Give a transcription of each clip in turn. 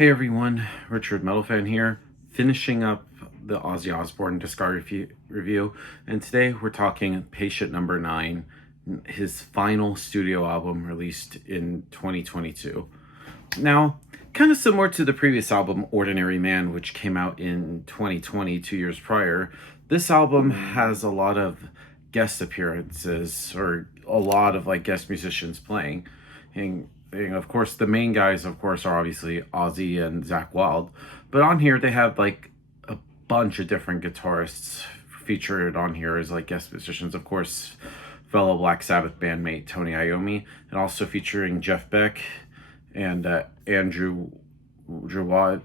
Hey everyone, Richard Metal Fan here, finishing up the Ozzy Osbourne discography review, and today we're talking Patient Number 9, his final studio album released in 2022. Now, kind of similar to the previous album, Ordinary Man, which came out in 2020, 2 years prior, this album has a lot of guest appearances, or a lot of guest musicians playing. And of course, the main guys, of course, are obviously Ozzy and Zakk Wylde. But on here, they have a bunch of different guitarists featured on here as guest musicians. Of course, fellow Black Sabbath bandmate Tony Iommi, and also featuring Jeff Beck and Andrew Jawad,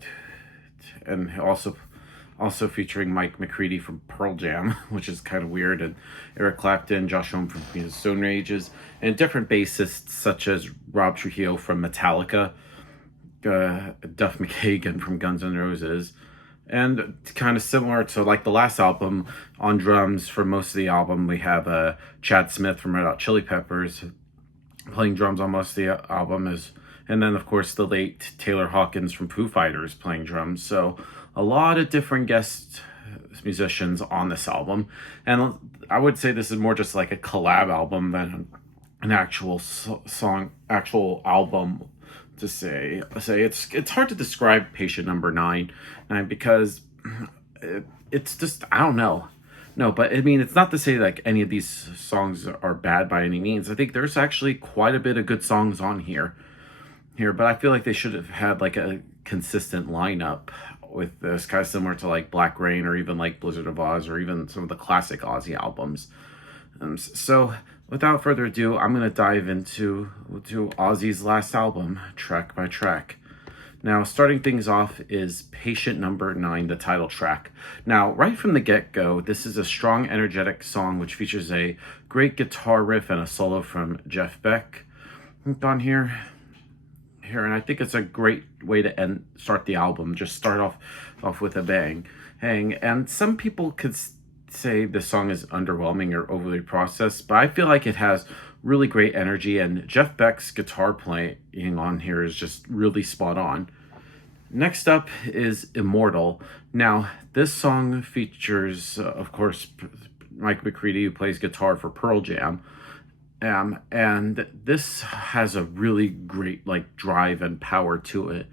and also featuring Mike McCready from Pearl Jam, which is kind of weird, and Eric Clapton, Josh Homme from Queen of the Stone Ages, and different bassists such as Rob Trujillo from Metallica, Duff McKagan from Guns N' Roses, and kind of similar to the last album, on drums for most of the album we have Chad Smith from Red Hot Chili Peppers playing drums on most of the album, and then of course the late Taylor Hawkins from Foo Fighters playing drums. So a lot of different guest musicians on this album, and I would say this is more just like a collab album than an actual actual album. To say it's hard to describe Patient Number 9 because it's just, I don't know. No, but I mean, it's not to say any of these songs are bad by any means. I think there's actually quite a bit of good songs on here, but I feel like they should have had a consistent lineup with this, kind of similar to Black Rain, or even Blizzard of Oz, or even some of the classic Ozzy albums. So without further ado, I'm going to dive into Ozzy's last album, track by track. Now, starting things off is Patient Number 9, the title track. Now, right from the get-go, this is a strong, energetic song which features a great guitar riff and a solo from Jeff Beck on here, and I think it's a great way to start the album. Just start off with a bang. And some people could say the song is underwhelming or overly processed, but I feel like it has really great energy, and Jeff Beck's guitar playing on here is just really spot on. Next up is Immortal. Now, this song features, of course, Mike McCready, who plays guitar for Pearl Jam. And this has a really great drive and power to it.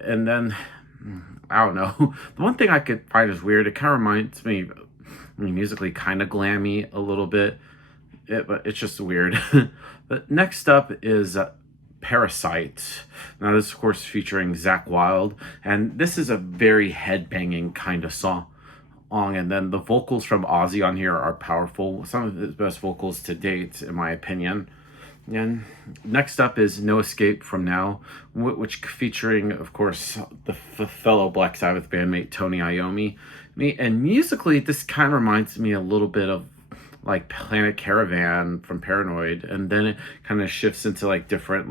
And then, I don't know, the one thing I could find is weird, it kind of reminds me, musically kind of glammy a little bit, but it's just weird. But next up is Parasite. Now this, of course, featuring Zakk Wylde, and this is a very headbanging kind of song. And then the vocals from Ozzy on here are powerful, some of his best vocals to date, in my opinion. And next up is No Escape From Now, which featuring, of course, the fellow Black Sabbath bandmate Tony Iommi. And musically, this kind of reminds me a little bit of Planet Caravan from Paranoid, and then it kind of shifts into different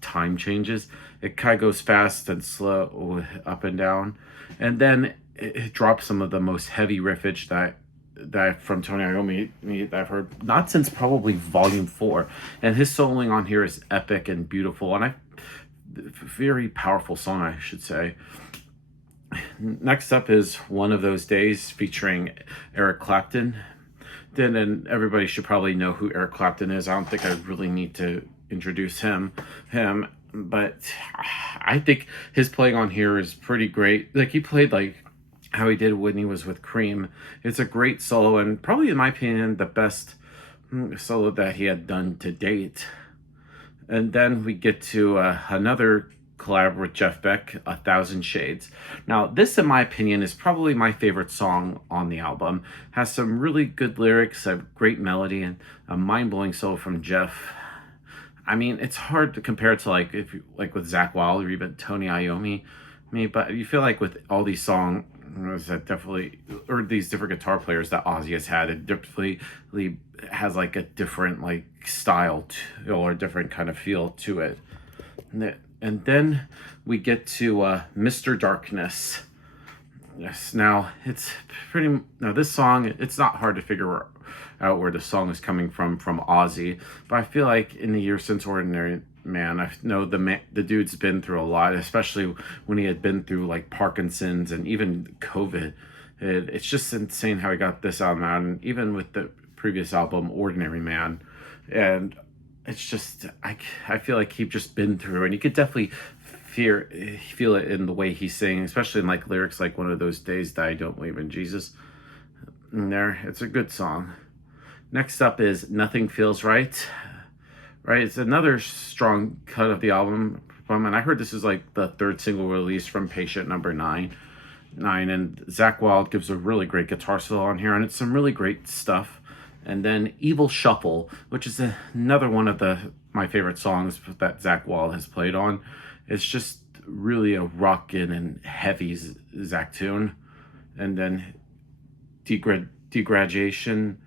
time changes. It kind of goes fast and slow, up and down, and then it drops some of the most heavy riffage that from Tony Iommi that I've heard, not since probably Volume 4. And his soloing on here is epic and beautiful, and very powerful song, I should say. Next up is One of Those Days, featuring Eric Clapton. And everybody should probably know who Eric Clapton is. I don't think I really need to introduce him, but I think his playing on here is pretty great. He played how he did when he was with Cream. It's a great solo, and probably, in my opinion, the best solo that he had done to date. And then we get to another collab with Jeff Beck, 1,000 Shades. Now, this, in my opinion, is probably my favorite song on the album. Has some really good lyrics, a great melody, and a mind-blowing solo from Jeff. I mean, it's hard to compare to if you with Zakk Wylde or even Tony Iommi. But you feel with all these songs that definitely, or these different guitar players that Ozzy has had, it definitely has a different style or a different kind of feel to it. And then we get to Mr. Darkness. Yes, now this song, it's not hard to figure out where the song is coming from Ozzy, but I feel in the years since Ordinary man, I know the dude's been through a lot, especially when he had been through like Parkinson's and even COVID. It's just insane how he got this album out, and even with the previous album, Ordinary Man. And it's just, I feel like he's just been through, and you could definitely feel it in the way he's singing, especially in like lyrics like "One of those days that I don't believe in Jesus." In there, it's a good song. Next up is Nothing Feels Right. Right, it's another strong cut of the album. And I heard this is like the third single release from Patient Number 9. And Zach Wilde gives a really great guitar solo on here, and it's some really great stuff. And then Evil Shuffle, which is another one of my favorite songs that Zach Wilde has played on. It's just really a rockin' and heavy Zach tune. And then Degradation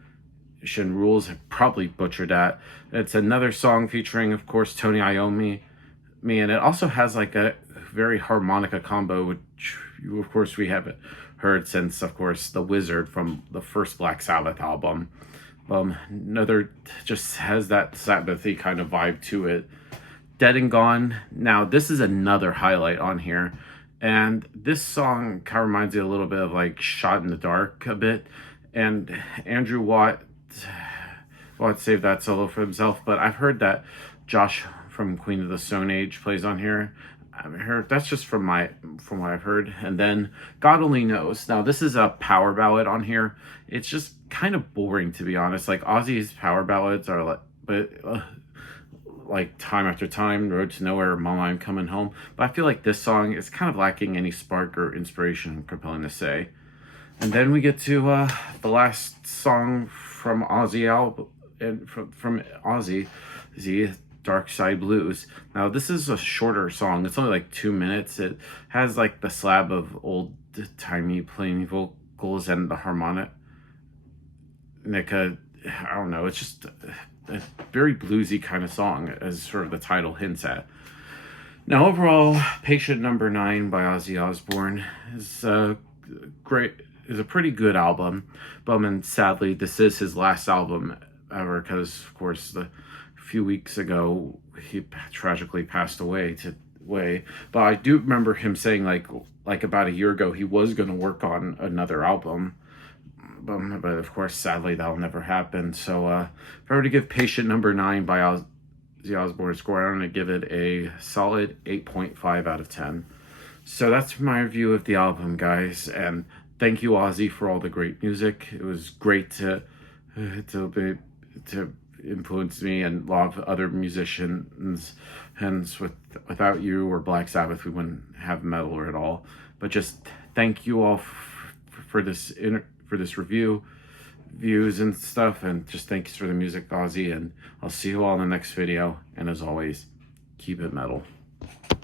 Rules, I probably butchered that. It's another song featuring, of course, Tony Iommi, and it also has like a very harmonica combo, which of course we haven't heard since, of course, The Wizard from the first Black Sabbath album. Another just has that Sabbathy kind of vibe to it. Dead and Gone. Now this is another highlight on here, and this song kind of reminds me a little bit of like Shot in the Dark a bit. And Andrew Watt saved that solo for himself, but I've heard that Josh from Queen of the Stone Age plays on here. I've heard that's just from what I've heard. And then God Only Knows. Now this is a power ballad on here. It's just kind of boring, to be honest. Like Ozzy's power ballads are like Time After Time, Road to Nowhere, Mama I'm Coming Home. But I feel like this song is kind of lacking any spark or inspiration, I'm compelling to say. And then we get to the last song from Ozzy album, and from Ozzy, the Dark Side Blues. Now this is a shorter song. It's only like 2 minutes. It has like the slab of old timey playing vocals and the harmonica. I don't know. It's just a very bluesy kind of song, as sort of the title hints at. Now overall, Patient Number 9 by Ozzy Osbourne is great. Is a pretty good album, and sadly this is his last album ever, because of course a few weeks ago he tragically passed away. But I do remember him saying like about a year ago he was going to work on another album, but of course sadly that'll never happen. So if I were to give Patient Number 9 by Ozzy Osbourne a score, I'm going to give it a solid 8.5 out of 10. So that's my review of the album, guys, and thank you, Ozzy, for all the great music. It was great to influence me and a lot of other musicians. Hence, without you or Black Sabbath, we wouldn't have metal at all. But just thank you all for this views and stuff, and just thanks for the music, Ozzy. And I'll see you all in the next video. And as always, keep it metal.